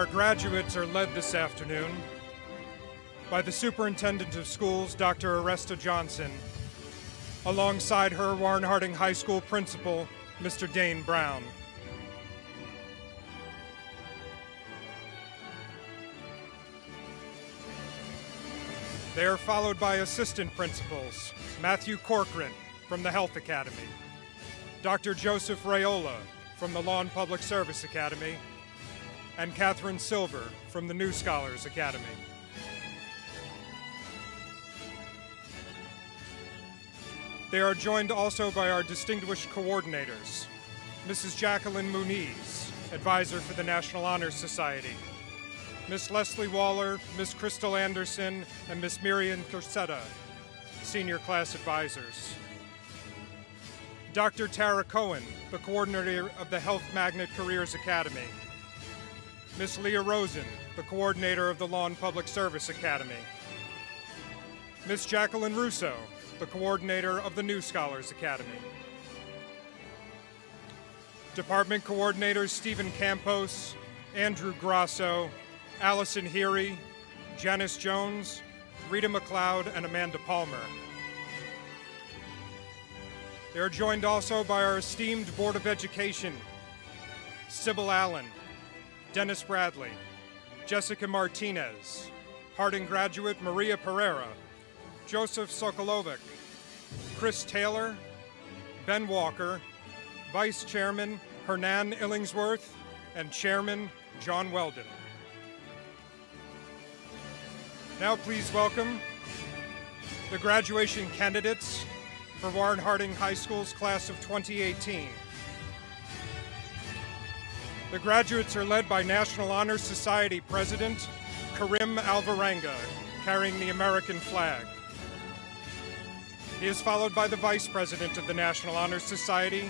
Our graduates are led this afternoon by the Superintendent of Schools, Dr. Aresta Johnson. Alongside her, Warren Harding High School Principal, Mr. Dane Brown. They are followed by assistant principals, Matthew Corcoran from the Health Academy, Dr. Joseph Rayola from the Law and Public Service Academy, and Catherine Silver from the New Scholars Academy. They are joined also by our distinguished coordinators, Mrs. Jacqueline Muniz, advisor for the National Honor Society, Miss Leslie Waller, Miss Crystal Anderson, and Miss Miriam Corsetta, senior class advisors. Dr. Tara Cohen, the coordinator of the Health Magnet Careers Academy. Miss Leah Rosen, the coordinator of the Law and Public Service Academy. Miss Jacqueline Russo, the coordinator of the New Scholars Academy. Department coordinators Stephen Campos, Andrew Grasso, Allison Heary, Janice Jones, Rita McLeod, and Amanda Palmer. They are joined also by our esteemed Board of Education, Sybil Allen, Dennis Bradley, Jessica Martinez, Harding graduate Maria Pereira, Joseph Sokolovic, Chris Taylor, Ben Walker, Vice Chairman Hernan Illingsworth, and Chairman John Weldon. Now please welcome the graduation candidates for Warren Harding High School's class of 2018. The graduates are led by National Honor Society President Karim Alvarenga, carrying the American flag. He is followed by the Vice President of the National Honor Society,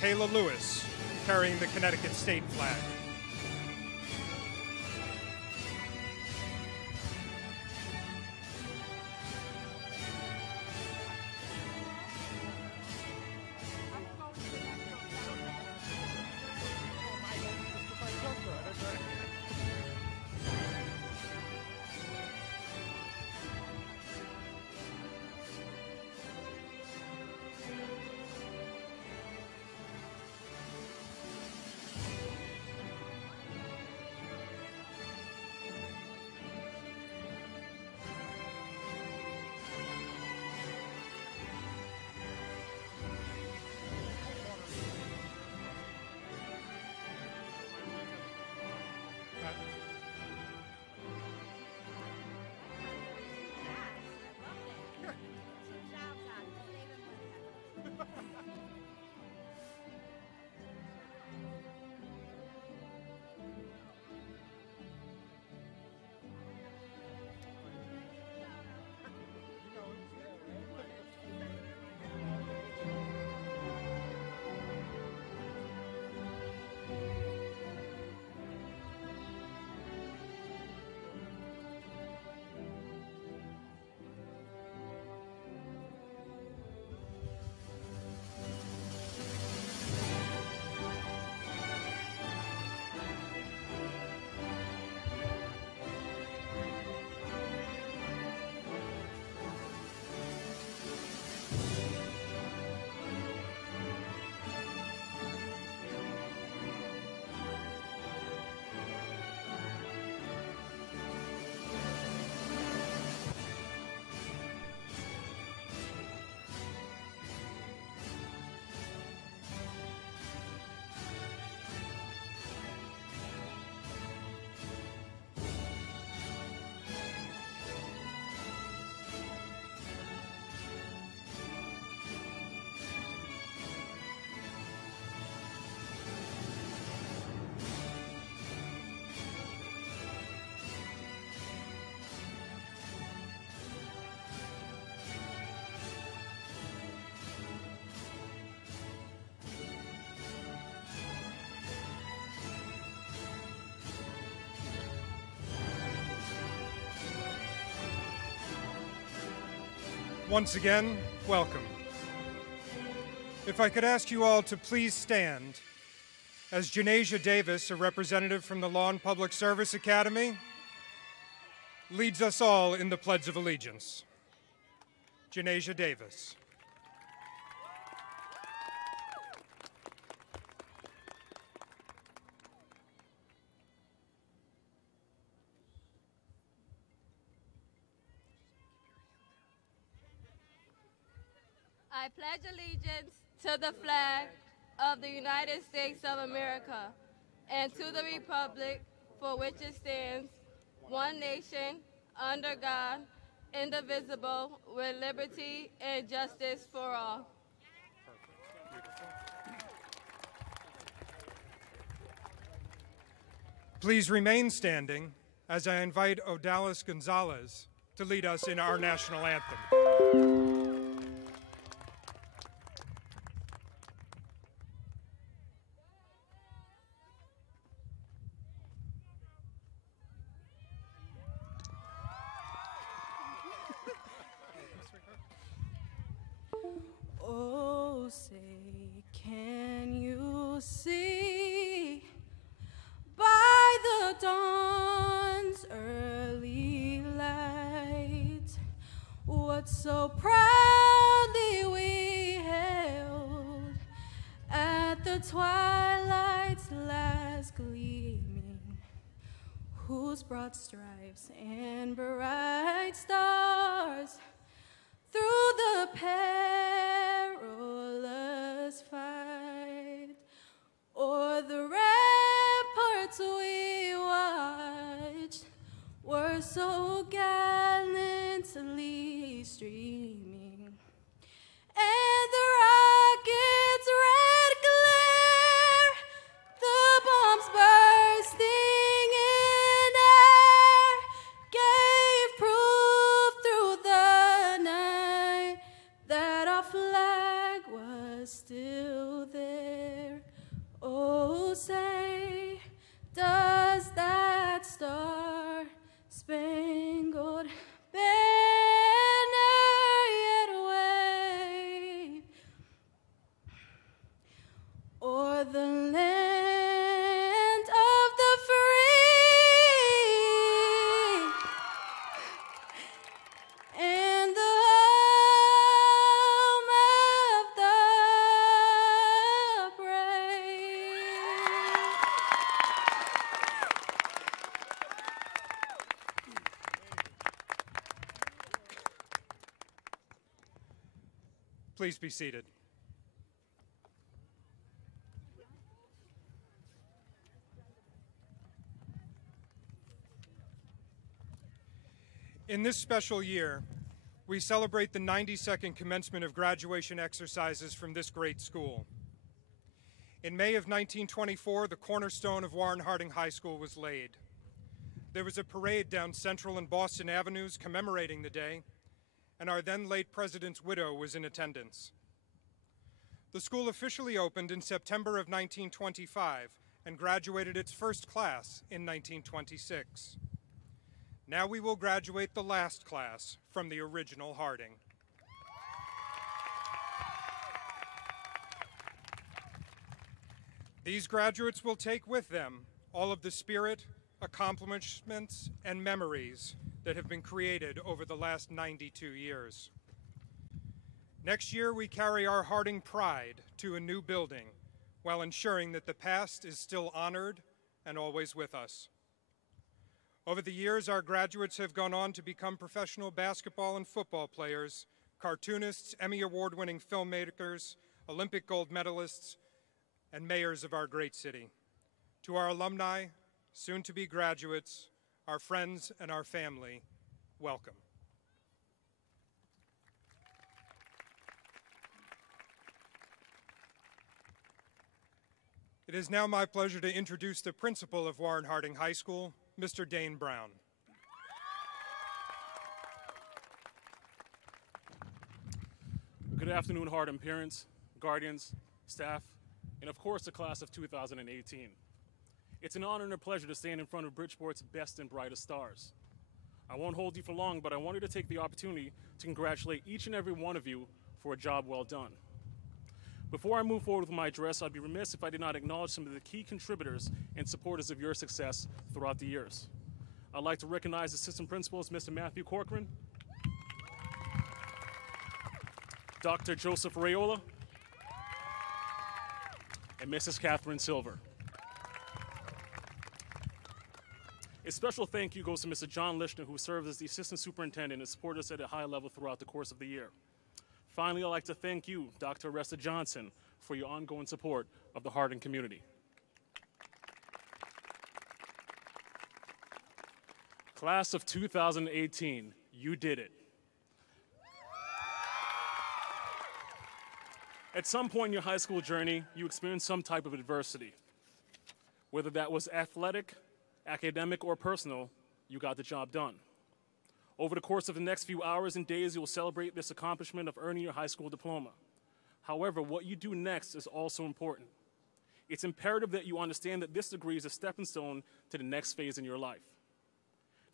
Kayla Lewis, carrying the Connecticut state flag. Once again, welcome. If I could ask you all to please stand as Janasia Davis, a representative from the Law and Public Service Academy, leads us all in the Pledge of Allegiance. Janasia Davis. I pledge allegiance to the flag of the United States of America and to the republic for which it stands, one nation, under God, indivisible, with liberty and justice for all. Please remain standing as I invite Odalis Gonzalez to lead us in our national anthem. Oh, say, can you see by the dawn's early light what so proudly we held at the twilight's last gleaming, whose broad stripes and bright stars through the perilous fight, o'er the ramparts we watched, were so gallantly streaming, and the rocket's red glare, the bombs bursting in air, gave proof through the night that our flag was still there. Oh, say, does that star-spangled banner yet wave o'er the land of the free and the home of the brave? Please be seated. In this special year, we celebrate the 92nd commencement of graduation exercises from this great school. In May of 1924, the cornerstone of Warren Harding High School was laid. There was a parade down Central and Boston Avenues commemorating the day, and our then late president's widow was in attendance. The school officially opened in September of 1925 and graduated its first class in 1926. Now we will graduate the last class from the original Harding. These graduates will take with them all of the spirit, accomplishments, and memories that have been created over the last 92 years. Next year, we carry our Harding pride to a new building while ensuring that the past is still honored and always with us. Over the years, our graduates have gone on to become professional basketball and football players, cartoonists, Emmy Award-winning filmmakers, Olympic gold medalists, and mayors of our great city. To our alumni, soon-to-be graduates, our friends, and our family, welcome. It is now my pleasure to introduce the principal of Warren Harding High School, Mr. Dane Brown. Good afternoon, Harding parents, guardians, staff, and of course the class of 2018. It's an honor and a pleasure to stand in front of Bridgeport's best and brightest stars. I won't hold you for long, but I wanted to take the opportunity to congratulate each and every one of you for a job well done. Before I move forward with my address, I'd be remiss if I did not acknowledge some of the key contributors and supporters of your success throughout the years. I'd like to recognize Assistant Principals Mr. Matthew Corcoran, Dr. Joseph Rayola, and Mrs. Catherine Silver. A special thank you goes to Mr. John Lishner, who serves as the Assistant Superintendent and supported us at a high level throughout the course of the year. Finally, I'd like to thank you, Dr. Aresta Johnson, for your ongoing support of the Harding community. Class of 2018, you did it. At some point in your high school journey, you experienced some type of adversity. Whether that was athletic, academic, or personal, you got the job done. Over the course of the next few hours and days, you will celebrate this accomplishment of earning your high school diploma. However, what you do next is also important. It's imperative that you understand that this degree is a stepping stone to the next phase in your life.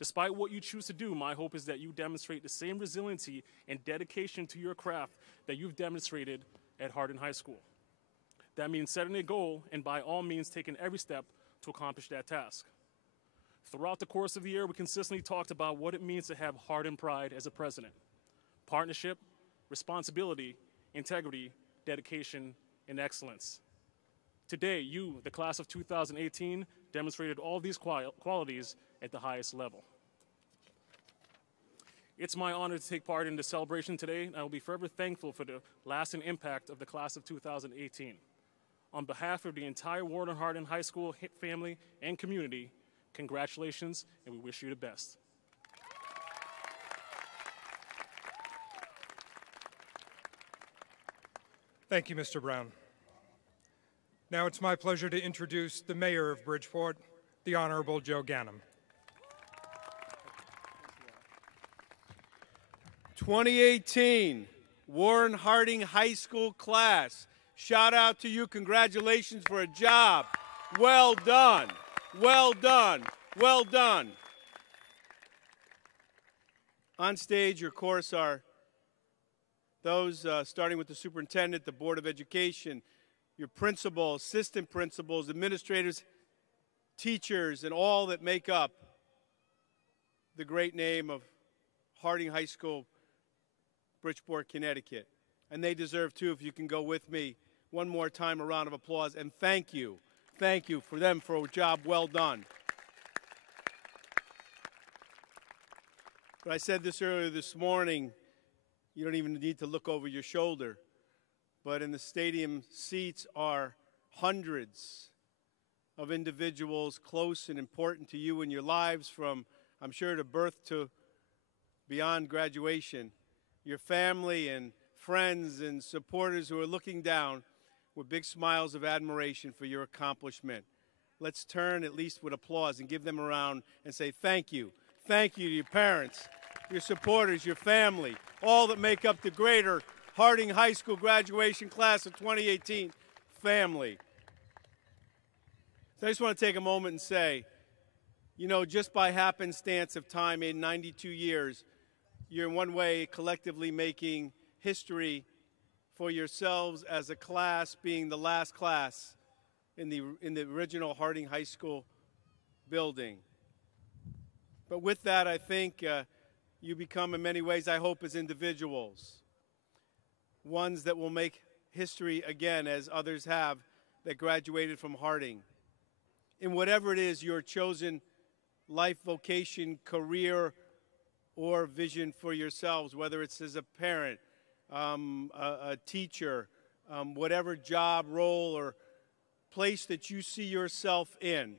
Despite what you choose to do, my hope is that you demonstrate the same resiliency and dedication to your craft that you've demonstrated at Harding High School. That means setting a goal and by all means taking every step to accomplish that task. Throughout the course of the year, we consistently talked about what it means to have heart and pride as a president. Partnership, responsibility, integrity, dedication, and excellence. Today, you, the class of 2018, demonstrated all these qualities at the highest level. It's my honor to take part in the celebration today, and I will be forever thankful for the lasting impact of the class of 2018. On behalf of the entire Warden Harding High School family and community, congratulations, and we wish you the best. Thank you, Mr. Brown. Now it's my pleasure to introduce the Mayor of Bridgeport, the Honorable Joe Ganim. 2018 Warren Harding High School class. Shout out to you. Congratulations for a job. Well done. Well done. Well done. On stage, of course, are those starting with the superintendent, the Board of Education, your principals, assistant principals, administrators, teachers, and all that make up the great name of Harding High School, Bridgeport, Connecticut. And they deserve, too, if you can go with me one more time, a round of applause, and thank you. Thank you for them for a job well done. But I said this earlier this morning, you don't even need to look over your shoulder. But in the stadium seats are hundreds of individuals close and important to you in your lives, from, I'm sure, to birth to beyond graduation. Your family and friends and supporters who are looking down with big smiles of admiration for your accomplishment. Let's turn, at least with applause, and give them a round and say thank you. Thank you to your parents, your supporters, your family, all that make up the greater Harding High School graduation class of 2018 family. So I just want to take a moment and say, you know, just by happenstance of time in 92 years, you're in one way collectively making history for yourselves as a class, being the last class in the original Harding High School building. But with that, I think you become, in many ways, I hope, as individuals, ones that will make history again, as others have that graduated from Harding. In whatever it is your chosen life, vocation, career, or vision for yourselves, whether it's as a parent, a teacher, whatever job, role, or place that you see yourself in.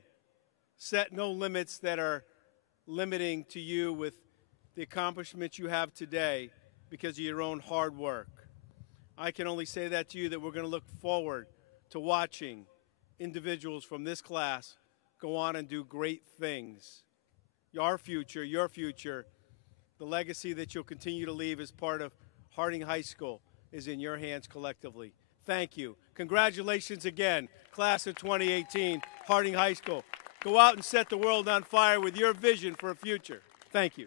Set no limits that are limiting to you with the accomplishments you have today because of your own hard work. I can only say that to you, that we're going to look forward to watching individuals from this class go on and do great things. Your future, the legacy that you'll continue to leave as part of Harding High School is in your hands collectively. Thank you. Congratulations again, class of 2018, Harding High School. Go out and set the world on fire with your vision for a future. Thank you.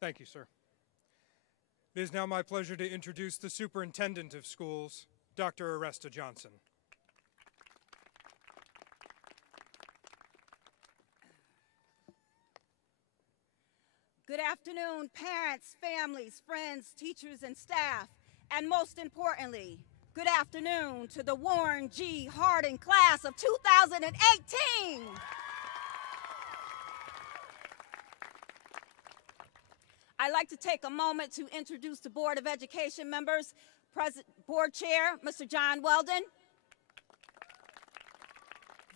Thank you, sir. It is now my pleasure to introduce the Superintendent of Schools, Dr. Aresta Johnson. Good afternoon, parents, families, friends, teachers, and staff, and most importantly, good afternoon to the Warren G. Harding class of 2018. I'd like to take a moment to introduce the Board of Education members. Board Chair, Mr. John Weldon.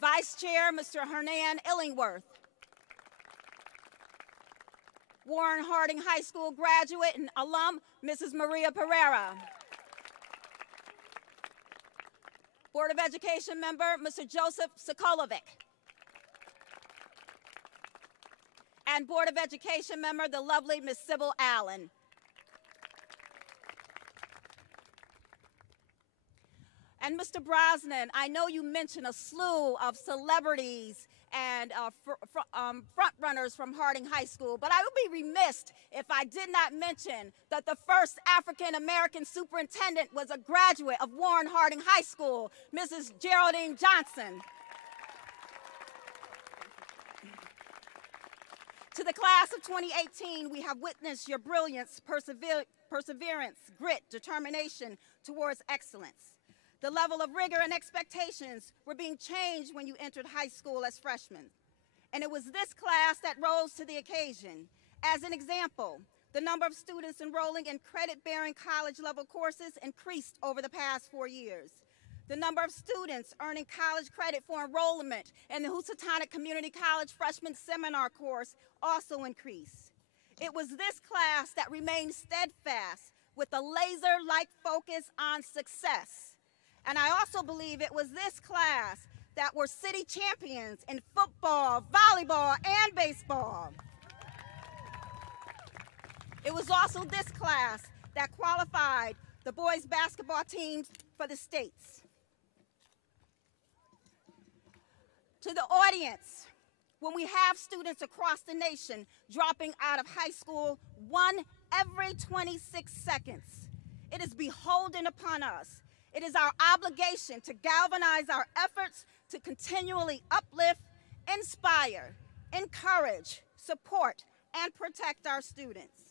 Vice Chair, Mr. Hernan Illingworth. Warren Harding High School graduate and alum, Mrs. Maria Pereira. Board of Education member, Mr. Joseph Sokolovic. And Board of Education member, the lovely Miss Sybil Allen. And Mr. Brosnan, I know you mentioned a slew of celebrities and front runners from Harding High School, but I would be remiss if I did not mention that the first African-American superintendent was a graduate of Warren Harding High School, Mrs. Geraldine Johnson. To the class of 2018, we have witnessed your brilliance, perseverance, grit, determination towards excellence. The level of rigor and expectations were being changed when you entered high school as freshmen. And it was this class that rose to the occasion. As an example, the number of students enrolling in credit-bearing college-level courses increased over the past 4 years. The number of students earning college credit for enrollment in the Housatonic Community College Freshman Seminar course also increased. It was this class that remained steadfast with a laser-like focus on success. And I also believe it was this class that were city champions in football, volleyball, and baseball. It was also this class that qualified the boys' basketball teams for the states. To the audience, when we have students across the nation dropping out of high school 1 every 26 seconds, it is beholden upon us. It is our obligation to galvanize our efforts to continually uplift, inspire, encourage, support, and protect our students.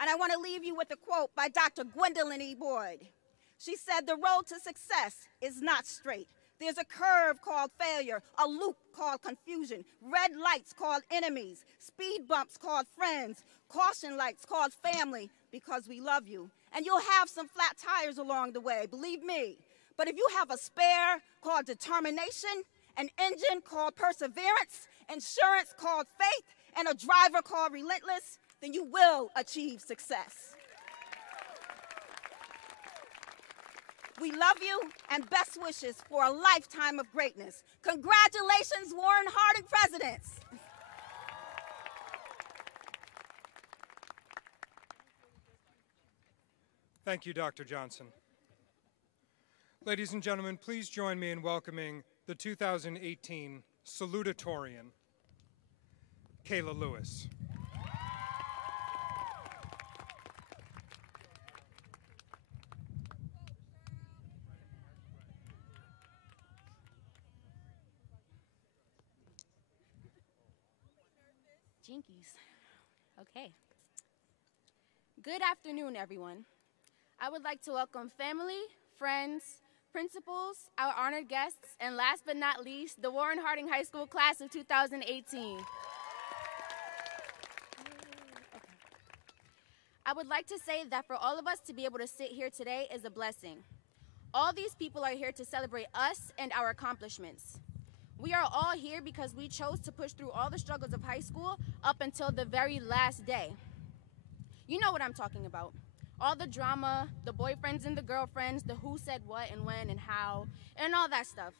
And I want to leave you with a quote by Dr. Gwendolyn E. Boyd. She said, "The road to success is not straight. There's a curve called failure, a loop called confusion, red lights called enemies, speed bumps called friends, caution lights called family, because we love you. And you'll have some flat tires along the way, believe me. But if you have a spare called determination, an engine called perseverance, insurance called faith, and a driver called relentless, then you will achieve success." We love you and best wishes for a lifetime of greatness. Congratulations, Warren Harding presidents. Thank you, Dr. Johnson. Ladies and gentlemen, please join me in welcoming the 2018 Salutatorian, Kayla Lewis. Jinkies. Okay. Good afternoon, everyone. I would like to welcome family, friends, principals, our honored guests, and last but not least, the Warren Harding High School class of 2018. I would like to say that for all of us to be able to sit here today is a blessing. All these people are here to celebrate us and our accomplishments. We are all here because we chose to push through all the struggles of high school up until the very last day. You know what I'm talking about. All the drama, the boyfriends and the girlfriends, the who said what and when and how, and all that stuff.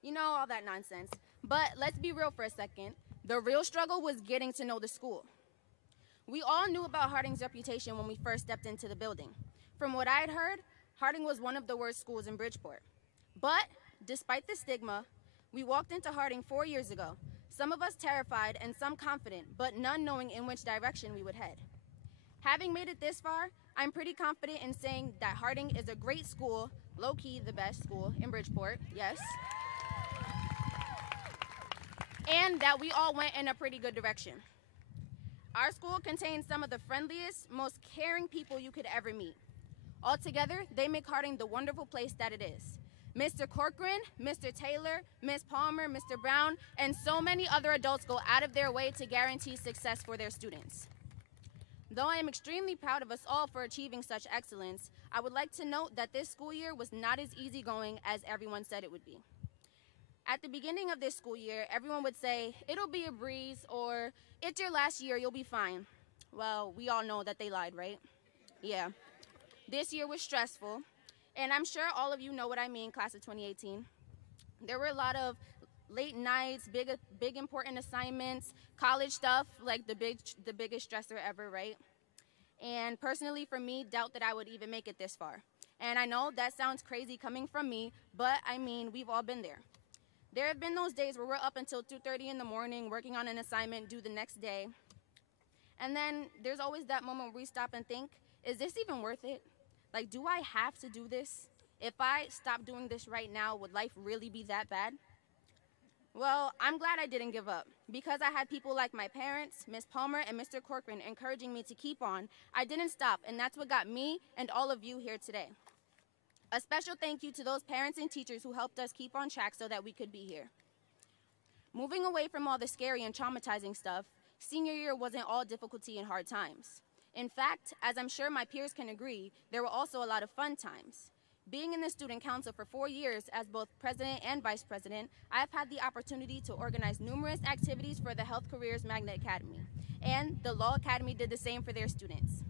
You know, all that nonsense. But let's be real for a second. The real struggle was getting to know the school. We all knew about Harding's reputation when we first stepped into the building. From what I had heard, Harding was one of the worst schools in Bridgeport. But despite the stigma, we walked into Harding 4 years ago, some of us terrified and some confident, but none knowing in which direction we would head. Having made it this far, I'm pretty confident in saying that Harding is a great school, low-key the best school in Bridgeport, yes. And that we all went in a pretty good direction. Our school contains some of the friendliest, most caring people you could ever meet. Altogether, they make Harding the wonderful place that it is. Mr. Corcoran, Mr. Taylor, Ms. Palmer, Mr. Brown, and so many other adults go out of their way to guarantee success for their students. Though I am extremely proud of us all for achieving such excellence, I would like to note that this school year was not as easygoing as everyone said it would be. At the beginning of this school year, everyone would say, "It'll be a breeze," or "It's your last year, you'll be fine." Well, we all know that they lied, right? Yeah. This year was stressful, and I'm sure all of you know what I mean, class of 2018. There were a lot of late nights, big important assignments, college stuff, like the biggest stressor ever, right? And personally for me, doubt that I would even make it this far. And I know that sounds crazy coming from me, but I mean, we've all been there. There have been those days where we're up until 2:30 in the morning working on an assignment due the next day. And then there's always that moment where we stop and think, is this even worth it? Like, do I have to do this? If I stop doing this right now, would life really be that bad? Well, I'm glad I didn't give up. Because I had people like my parents, Ms. Palmer, and Mr. Corcoran encouraging me to keep on, I didn't stop, and that's what got me and all of you here today. A special thank you to those parents and teachers who helped us keep on track so that we could be here. Moving away from all the scary and traumatizing stuff, senior year wasn't all difficulty and hard times. In fact, as I'm sure my peers can agree, there were also a lot of fun times. Being in the student council for 4 years as both president and vice president, I have had the opportunity to organize numerous activities for the Health Careers Magnet Academy, and the Law Academy did the same for their students.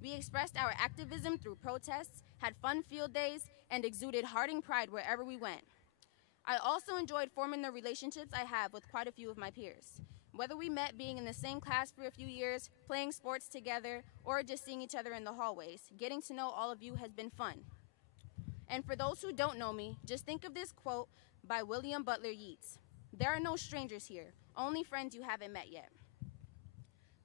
We expressed our activism through protests, had fun field days, and exuded Harding pride wherever we went. I also enjoyed forming the relationships I have with quite a few of my peers. Whether we met being in the same class for a few years, playing sports together, or just seeing each other in the hallways, getting to know all of you has been fun. And for those who don't know me, just think of this quote by William Butler Yeats: "There are no strangers here, only friends you haven't met yet."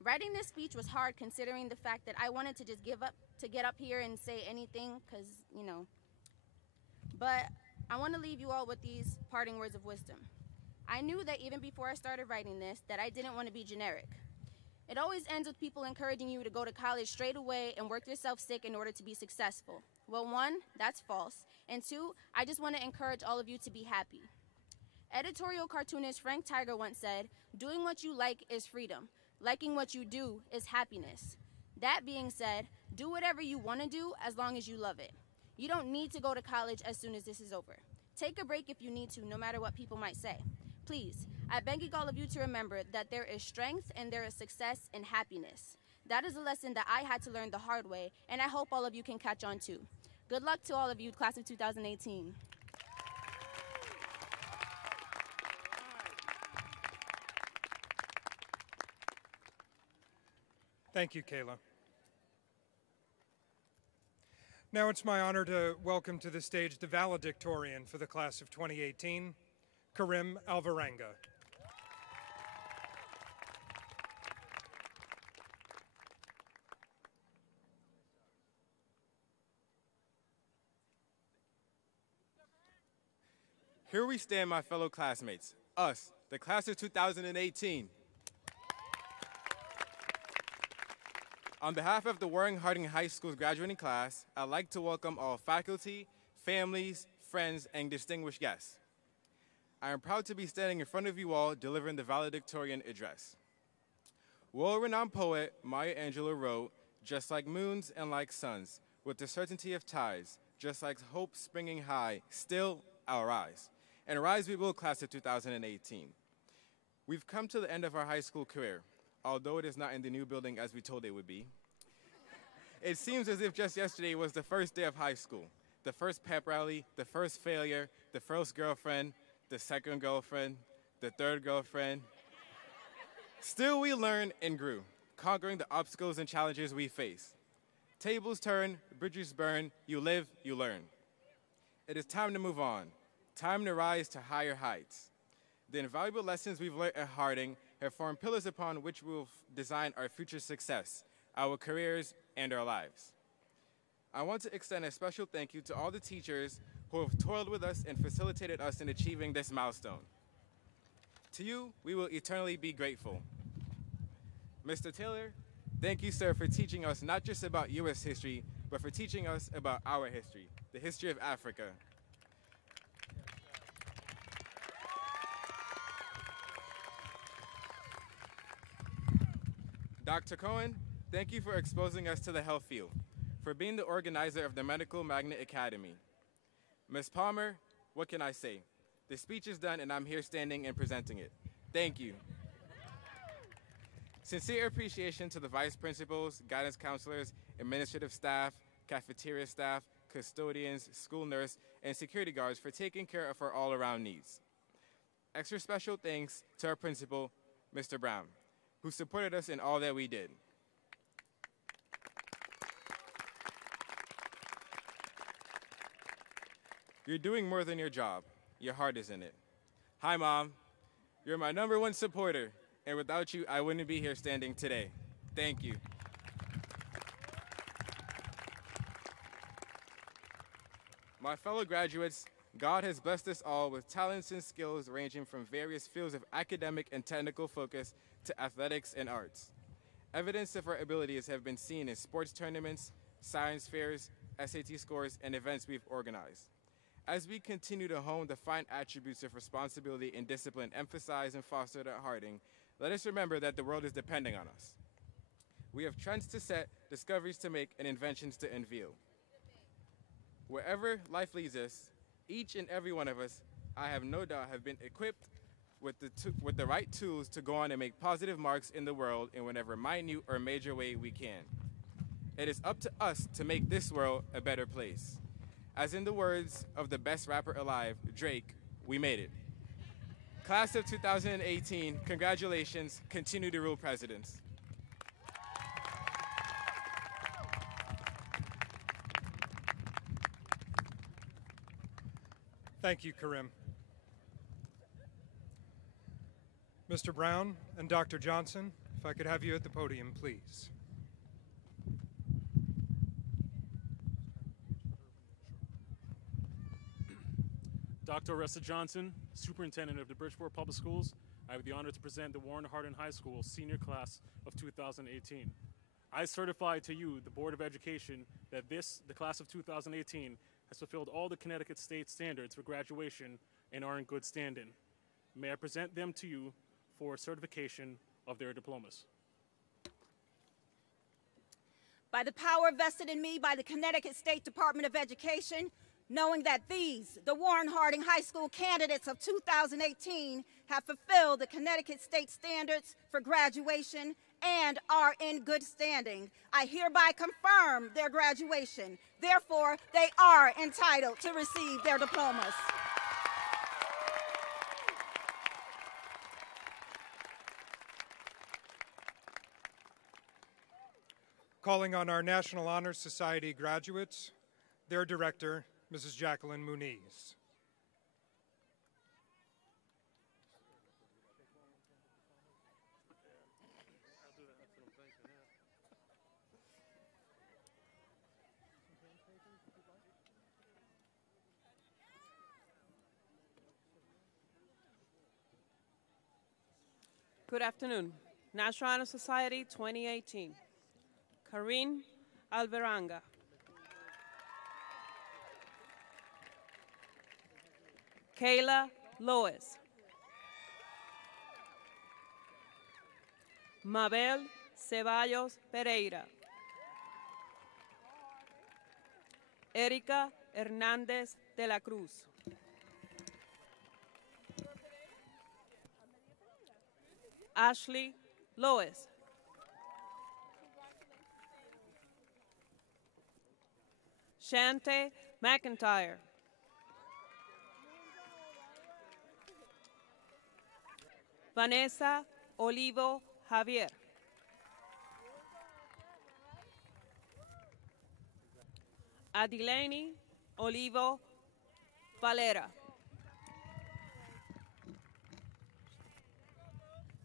Writing this speech was hard considering the fact that I wanted to just get up here and say anything, because, But I want to leave you all with these parting words of wisdom. I knew that even before I started writing this, that I didn't want to be generic. It always ends with people encouraging you to go to college straight away and work yourself sick in order to be successful. Well, 1, that's false. And 2, I just want to encourage all of you to be happy. Editorial cartoonist Frank Tiger once said, "Doing what you like is freedom. Liking what you do is happiness." That being said, do whatever you want to do as long as you love it. You don't need to go to college as soon as this is over. Take a break if you need to, no matter what people might say. Please, I beg all of you to remember that there is strength and there is success and happiness. That is a lesson that I had to learn the hard way, and I hope all of you can catch on too. Good luck to all of you, class of 2018. Thank you, Kayla. Now it's my honor to welcome to the stage the valedictorian for the class of 2018, Karim Alvaranga. Here we stand, my fellow classmates, us, the class of 2018. On behalf of the Warren Harding High School's graduating class, I'd like to welcome all faculty, families, friends, and distinguished guests. I am proud to be standing in front of you all delivering the valedictorian address. World-renowned poet Maya Angelou wrote, "Just like moons and like suns, with the certainty of tides, just like hope springing high, still I'll rise." And rise we will, class of 2018. We've come to the end of our high school career, although it is not in the new building as we told it would be. It seems as if just yesterday was the first day of high school, the first pep rally, the first failure, the first girlfriend, the second girlfriend, the third girlfriend. Still we learned and grew, conquering the obstacles and challenges we face. Tables turn, bridges burn, you live, you learn. It is time to move on, time to rise to higher heights. The invaluable lessons we've learned at Harding have formed pillars upon which we will design our future success. our careers, and our lives. I want to extend a special thank you to all the teachers who have toiled with us and facilitated us in achieving this milestone. To you, we will eternally be grateful. Mr. Taylor, thank you, sir, for teaching us not just about U.S. history, but for teaching us about our history, the history of Africa. Dr. Cohen, thank you for exposing us to the health field, for being the organizer of the Medical Magnet Academy. Ms. Palmer, what can I say? The speech is done and I'm here standing and presenting it. Thank you. Sincere appreciation to the vice principals, guidance counselors, administrative staff, cafeteria staff, custodians, school nurse, and security guards for taking care of our all-around needs. Extra special thanks to our principal, Mr. Brown, who supported us in all that we did. You're doing more than your job. Your heart is in it. Hi, Mom. You're my #1 supporter, and without you, I wouldn't be here standing today. Thank you. My fellow graduates, God has blessed us all with talents and skills ranging from various fields of academic and technical focus to athletics and arts. Evidence of our abilities have been seen in sports tournaments, science fairs, SAT scores, and events we've organized. As we continue to hone the fine attributes of responsibility and discipline emphasized and fostered at Harding, let us remember that the world is depending on us. We have trends to set, discoveries to make, and inventions to unveil. Wherever life leads us, each and every one of us, I have no doubt, have been equipped with the right tools to go on and make positive marks in the world in whatever minute or major way we can. It is up to us to make this world a better place. As in the words of the best rapper alive, Drake, we made it. Class of 2018, congratulations, continue to rule presidents. Thank you, Karim. Mr. Brown and Dr. Johnson, if I could have you at the podium, please. Dr. Oressa Johnson, Superintendent of the Bridgeport Public Schools, I have the honor to present the Warren Harding High School Senior Class of 2018. I certify to you, the Board of Education, that the class of 2018, has fulfilled all the Connecticut state standards for graduation and are in good standing. May I present them to you for certification of their diplomas. By the power vested in me by the Connecticut State Department of Education, knowing that these, the Warren Harding High School candidates of 2018, have fulfilled the Connecticut state standards for graduation and are in good standing, I hereby confirm their graduation. Therefore, they are entitled to receive their diplomas. Calling on our National Honor Society graduates, their director, Mrs. Jacqueline Muniz. Good afternoon. National Honor Society 2018. Karim Alveranga. Kayla Lois. Mabel Ceballos Pereira. Erika Hernández de la Cruz. Ashley Lois. Shante McIntyre. Vanessa Olivo Javier. Adilene Olivo Valera.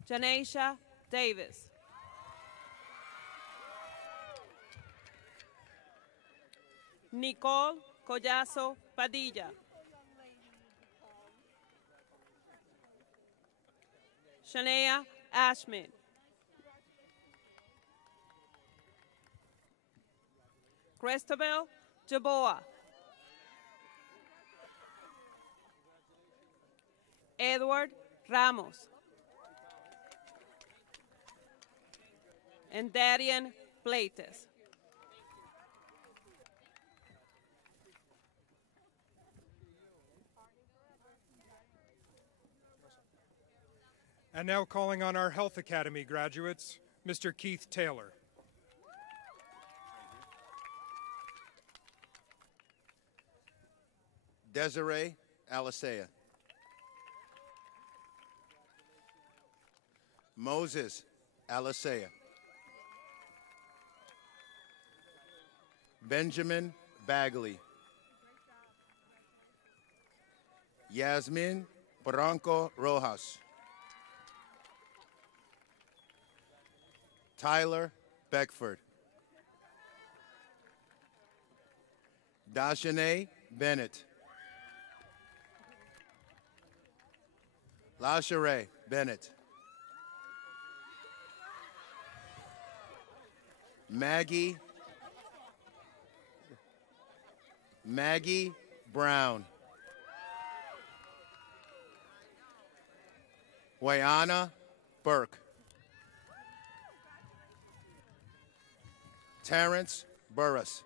Janesha Davis. Nicole Collazo Padilla. Shania Ashman. Christabel Jaboa. Edward Ramos. And Darian Plates. And now calling on our Health Academy graduates, Mr. Keith Taylor. Desiree Alisea. Moses Alisea. Benjamin Bagley. Yasmin Barranco Rojas. Tyler Beckford. Dashane Bennett. LaSharay Bennett. Maggie Brown. Wayana Burke. Terrence Burris.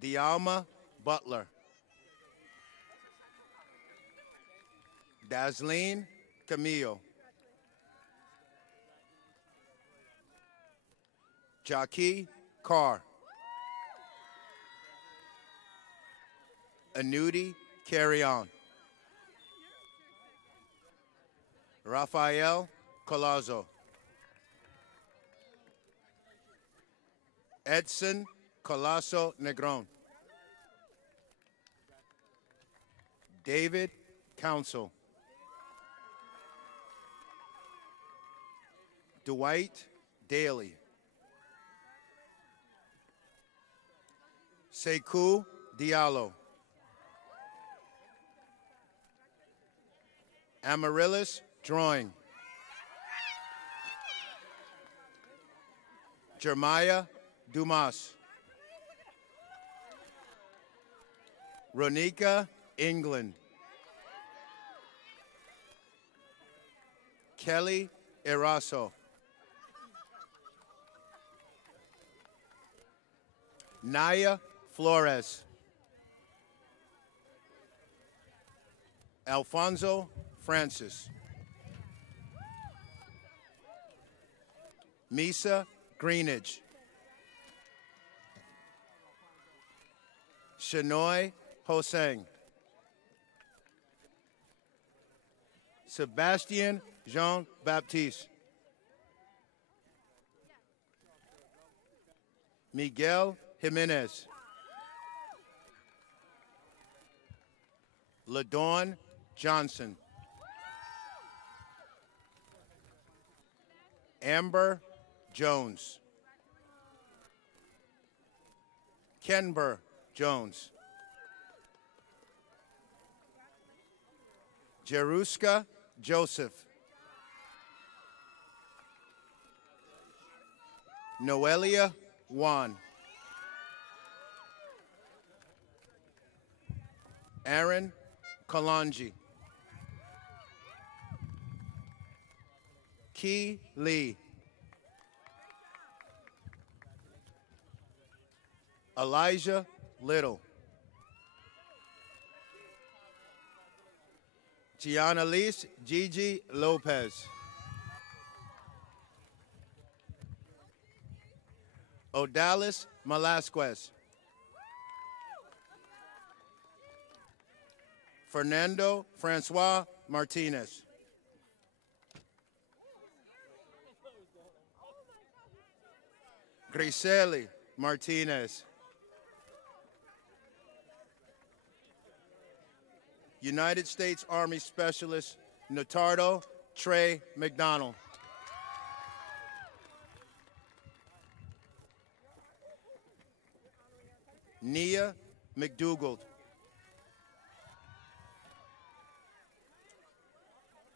Dialma Butler. Dasleen Camillo. Jackie Carr. Anuti Carry-On. Rafael Colazo. Edson Colazo Negron. David Council. Dwight Daly. Sekou Diallo. Amaryllis Drawing. Jeremiah Dumas. Ronika England. Kelly Eraso. Naya Flores. Alfonso Francis. Misa Greenidge. Shanoy Hoseng. Sebastian Jean-Baptiste. Miguel Jimenez. LaDawn Johnson. Amber Jones. Kenber Jones. Jeruska Joseph. Noelia Juan. Aaron Kalanji. Key Lee. Elijah Little. Gianalise Gigi Lopez. Odalis Malasquez. Fernando Francois Martinez. Griseli Martinez. United States Army Specialist Notardo Trey McDonald. Nia McDougald.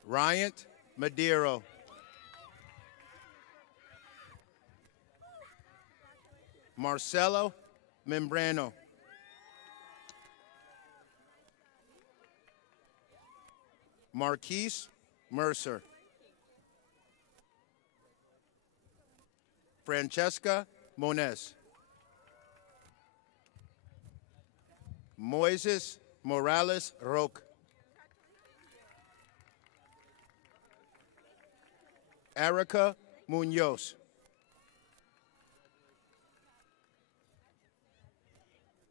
Ryant Madero. Marcelo Membrano. Marquise Mercer. Francesca Moniz. Moises Morales Roque. Erica Munoz.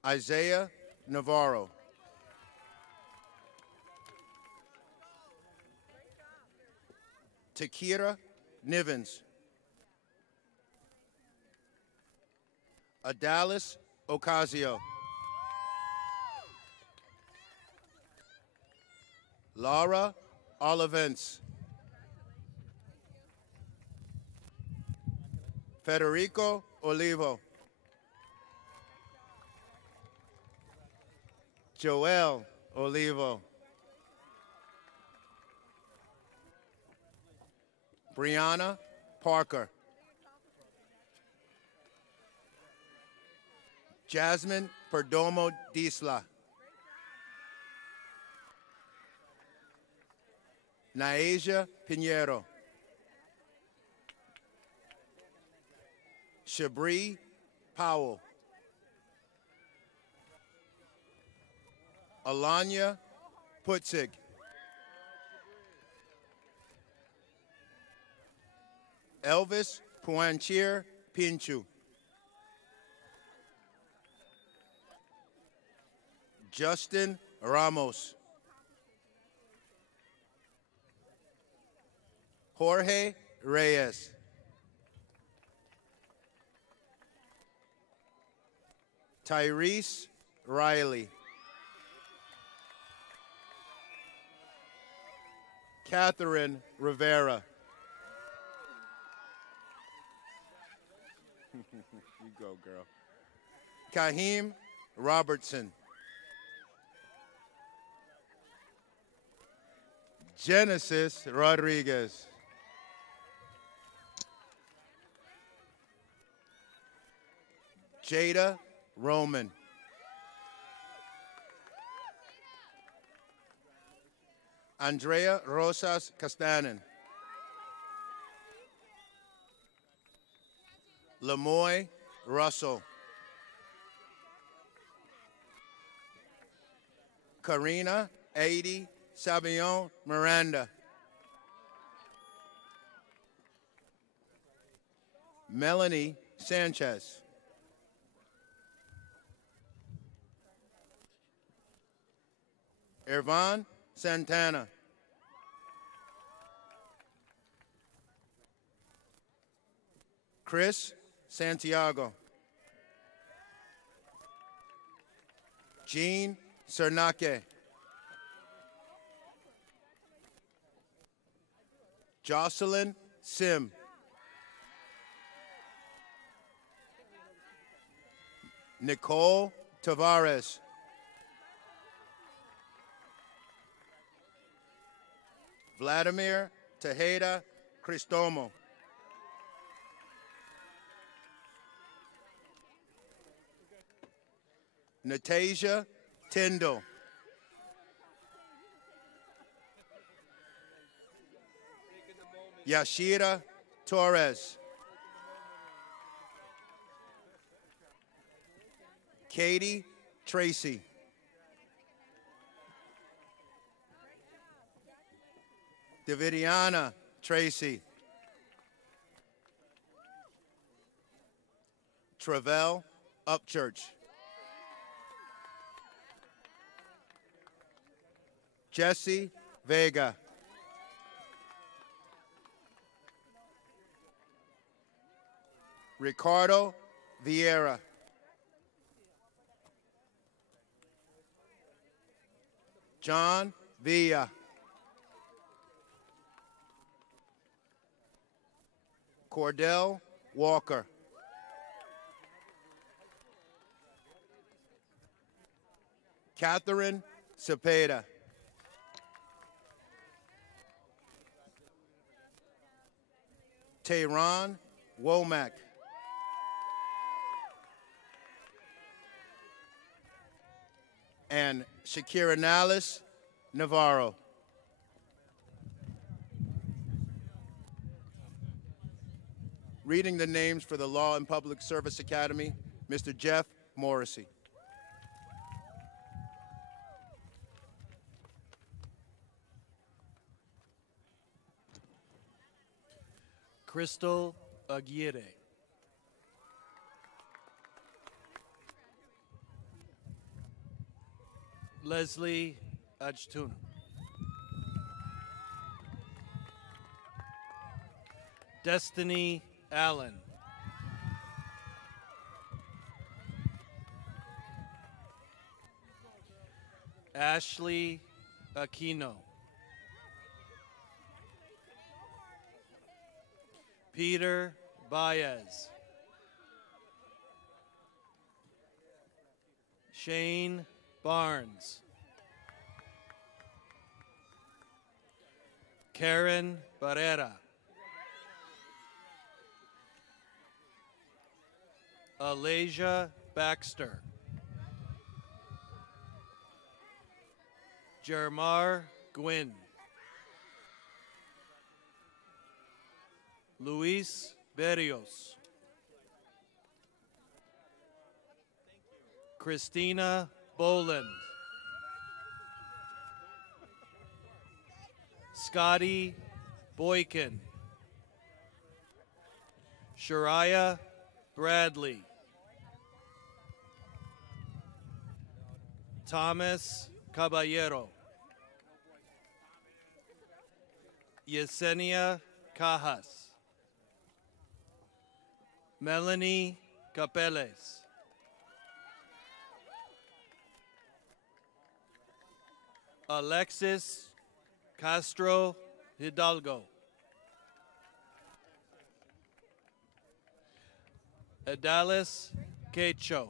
Isaiah Navarro. Takira Nivens. Adalis Ocasio. Laura Olivence. Federico Olivo. Joel Olivo. Brianna Parker. Jasmine Perdomo Disla. Naesia Pinheiro. Shabri Powell. Alanya Putzig. Elvis Puanchir Pinchu. Justin Ramos. Jorge Reyes. Tyrese Riley. Catherine Rivera. You go, girl. Kahim Robertson. Genesis Rodriguez. Jada Roman. Andrea Rosas Castanen. Lemoy Russell. Karina Adi Sabion Miranda. Melanie Sanchez. Irvan Santana. Chris Santiago. Jean Cernake. Jocelyn Sim. Nicole Tavares. Vladimir Tejeda Cristomo. Natasia Tyndall. Yashira Torres. Katie Tracy. Davidiana Tracy. Travell Upchurch. Jesse Vega. Ricardo Vieira. John Villa. Cordell Walker. Catherine Cepeda. Tehran Womack. And Shakira Nales Navarro. Reading the names for the Law and Public Service Academy, Mr. Jeff Morrissey. Crystal Aguirre. Leslie Ajtun. Destiny Allen. Ashley Aquino. Peter Baez. Shane Barnes. Karen Barrera. Alasia Baxter. Jermar Gwynn. Luis Berrios. Christina Boland. Scotty Boykin. Shariah Bradley. Thomas Caballero. Yesenia Cajas. Melanie Capeles. Alexis Castro Hidalgo. Adalis Quecho.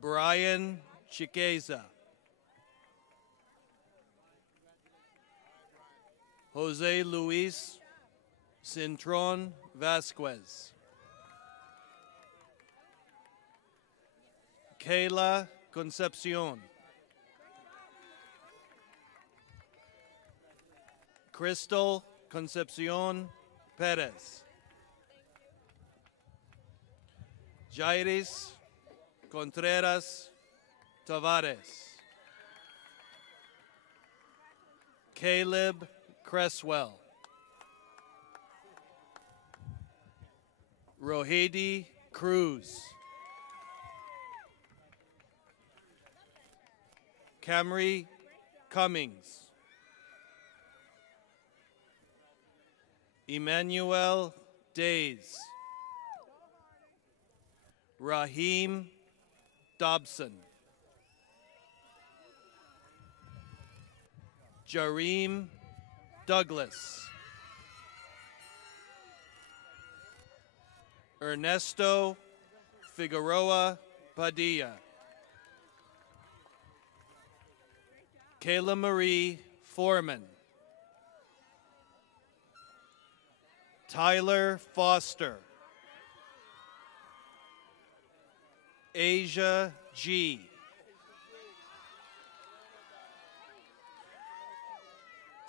Brian Chiqueza. Jose Luis Cintron Vasquez. Kayla Concepcion. Crystal Concepcion Perez. Jairis Contreras Tavares. Caleb Cresswell. Rohidi Cruz. Camry Cummings. Emmanuel Days. Raheem Dobson. Jareem Douglas. Ernesto Figueroa Padilla. Kayla Marie Foreman. Tyler Foster. Asia G.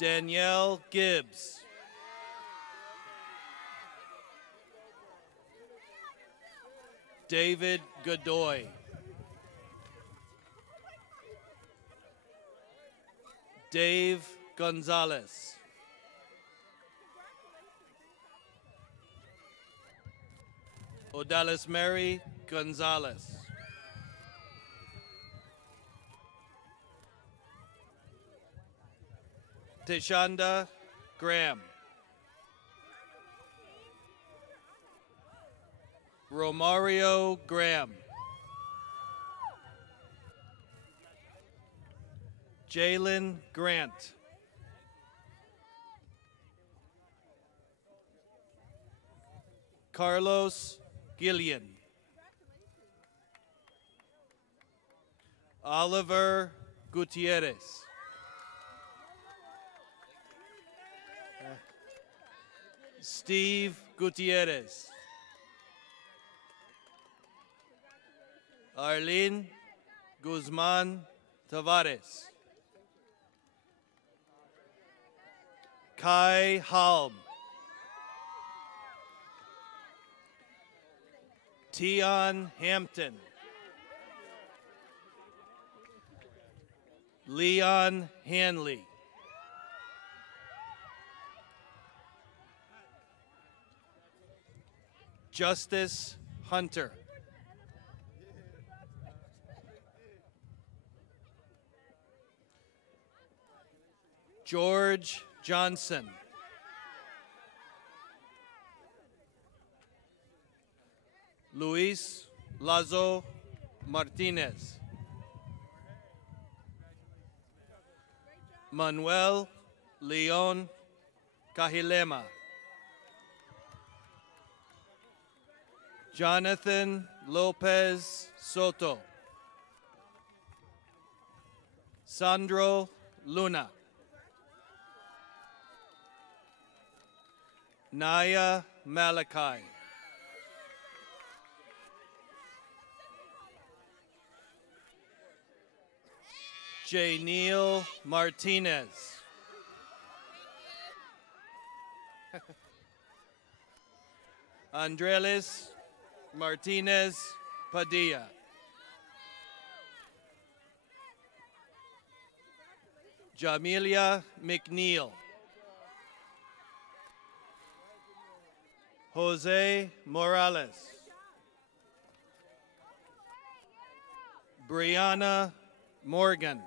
Danielle Gibbs. David Godoy. Dave Gonzalez. Odalis Mary Gonzalez. Teshanda Graham. Romario Graham. Jalen Grant. Carlos Gillian. Oliver Gutierrez. Steve Gutierrez. Arlene Guzman Tavares. Kai Halm. Tion Hampton. Leon Hanley. Justice Hunter. George Johnson. Luis Lazo Martinez. Manuel Leon Cahilema. Jonathan Lopez Soto. Sandro Luna. Naya Malachi. J. Neil Martinez. Andrelis Martinez Padilla. Jamilia McNeil. Jose Morales. Brianna Morgan.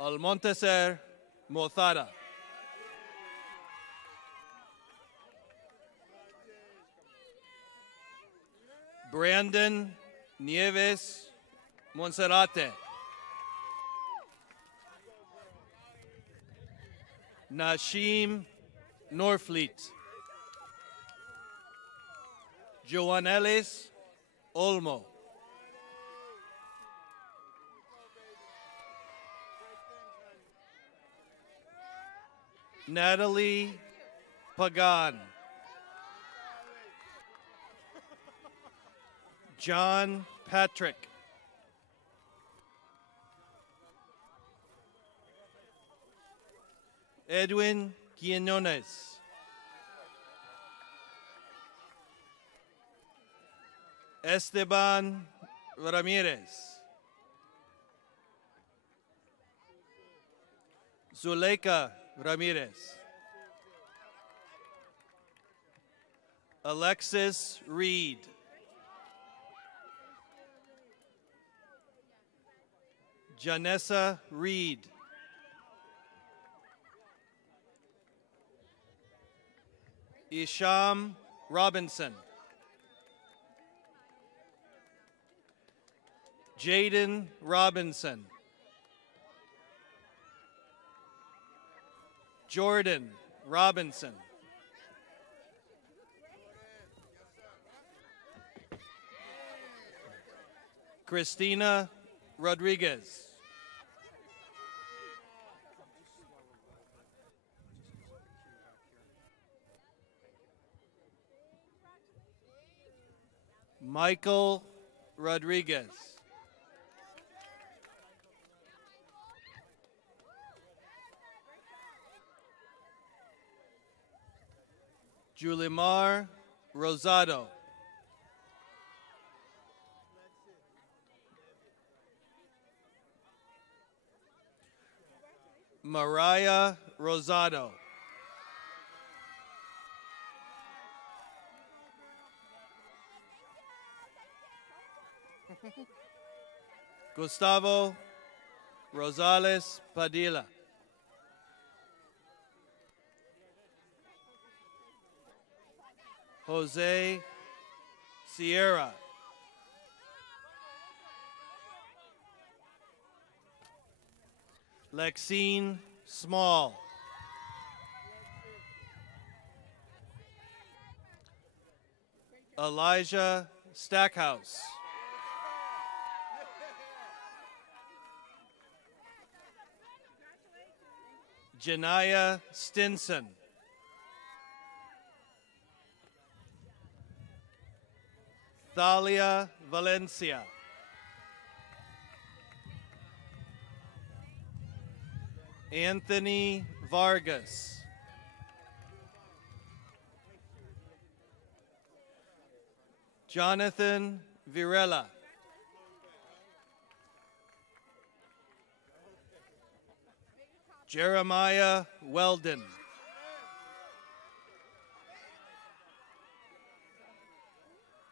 Almonteser Mozada. Brandon Nieves Monserrate. Nashim Norfleet. Joanelis Olmo. Natalie Pagan. John Patrick. Edwin Quinones. Esteban Ramirez. Zuleika Ramirez. Alexis Reed. Janessa Reed. Isham Robinson. Jaden Robinson. Jordan Robinson. Christina Rodriguez. Michael Rodriguez. Julimar Rosado. Mariah Rosado. Gustavo Rosales Padilla. Jose Sierra. Lexine Small. Elijah Stackhouse. Janaya Stinson. Thalia Valencia. Anthony Vargas. Jonathan Virella. Jeremiah Weldon.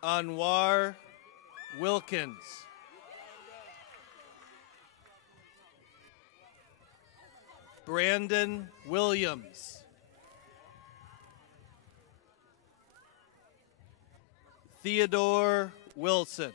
Anwar Wilkins. Brandon Williams. Theodore Wilson.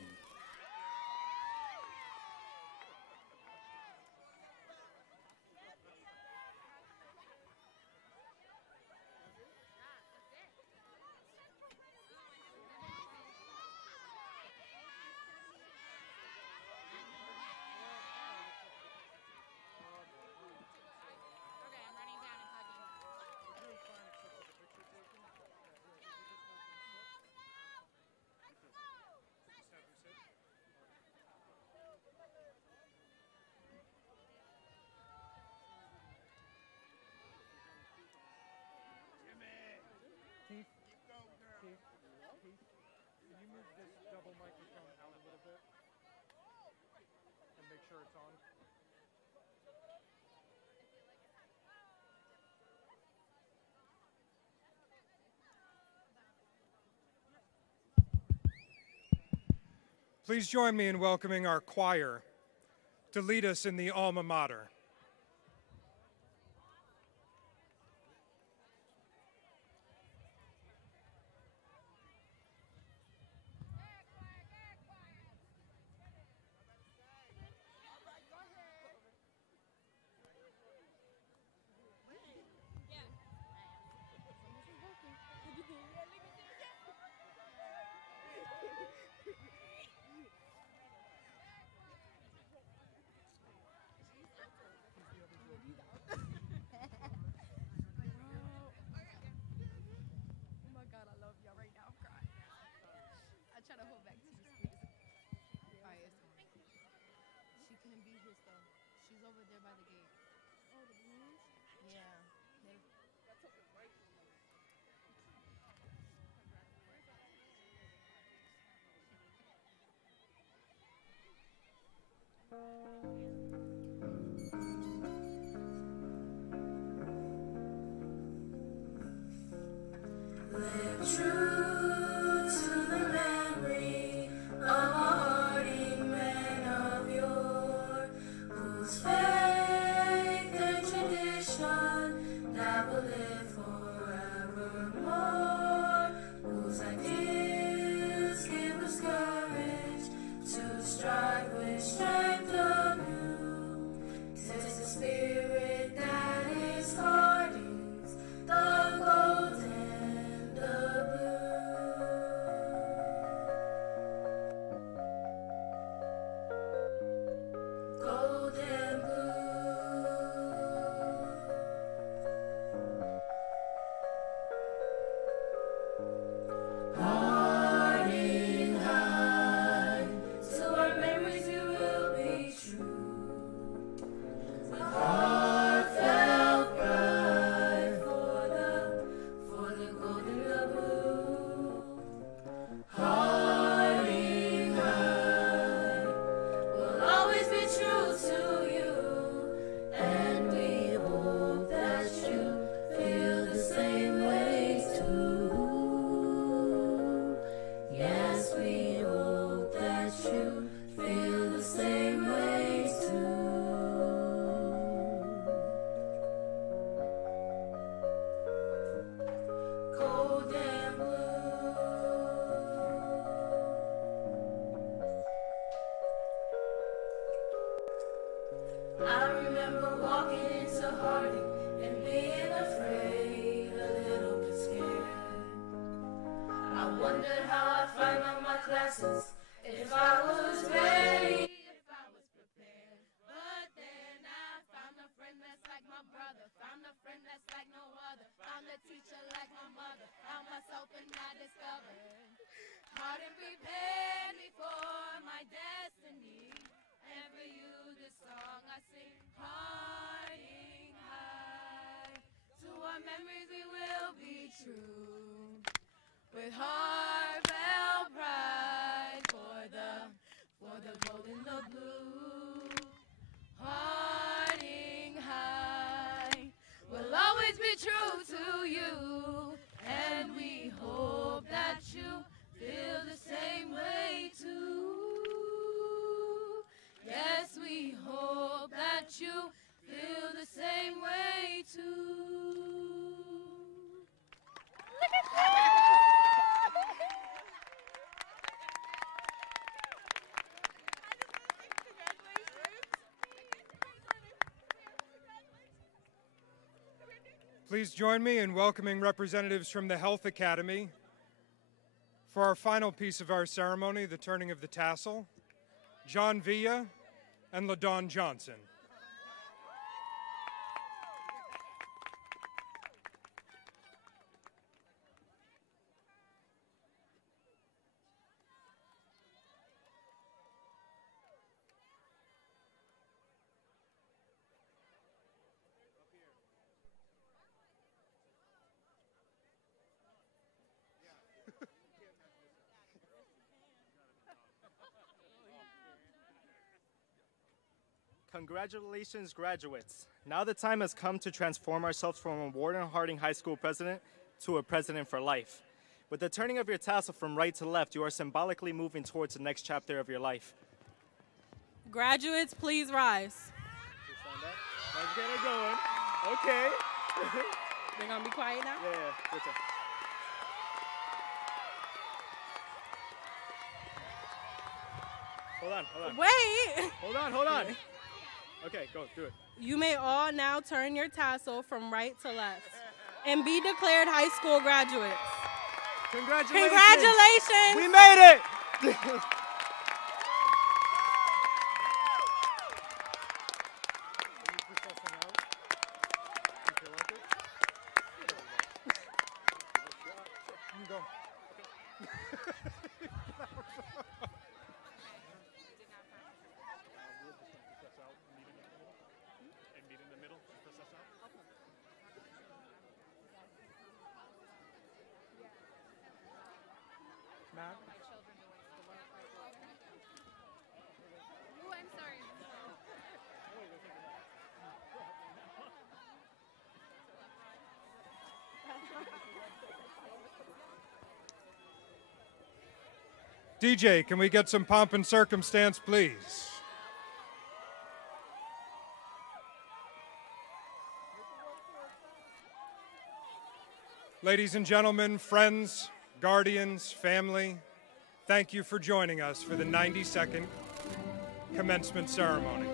Can you move this double microphone out a little bit and make sure it's on? Please join me in welcoming our choir to lead us in the alma mater. Live true to the memory of a hardy man of yore, whose faith and tradition that will live forevermore, whose ideals give us courage to strive with strength anew. 'Tis the spirit that is Harding's, the gold and the blue. Gold and blue. Harding high, to our memories we will be true. With heartfelt pride for the gold and the blue. Harding high will always be true to you, and we hope that you feel the same way too. Yes, we hope that you feel the same way too. Gold and blue. I remember walking into Harding and being afraid, a little bit scared. I wondered how I'd find all my classes, if I was ready, if I was prepared. But then I found a friend that's like my brother, found a friend that's like no other, found a teacher like my mother, found myself and I discovered hard and prepared me for my destiny. And for you, this song I sing, hearting high. To our memories we will be true, with heartfelt pride for the gold and the blue. Hearting high, we'll always be true to you, and we hope that you feel the same way too. Yes, we hope that you feel the same way too. Look at that! Please join me in welcoming representatives from the Health Academy for our final piece of our ceremony, the turning of the tassel, John Villa and LaDawn Johnson. Congratulations, graduates. Now the time has come to transform ourselves from a Warden Harding High School president to a president for life. With the turning of your tassel from right to left, you are symbolically moving towards the next chapter of your life. Graduates, please rise. Let's get it going. Okay. They're gonna be quiet now? Yeah, good job. Hold on. Wait! Hold on. Okay, go, do it. You may all now turn your tassel from right to left and be declared high school graduates. Congratulations! Congratulations! We made it! DJ, can we get some pomp and circumstance, please? Ladies and gentlemen, friends, guardians, family, thank you for joining us for the 92nd commencement ceremony.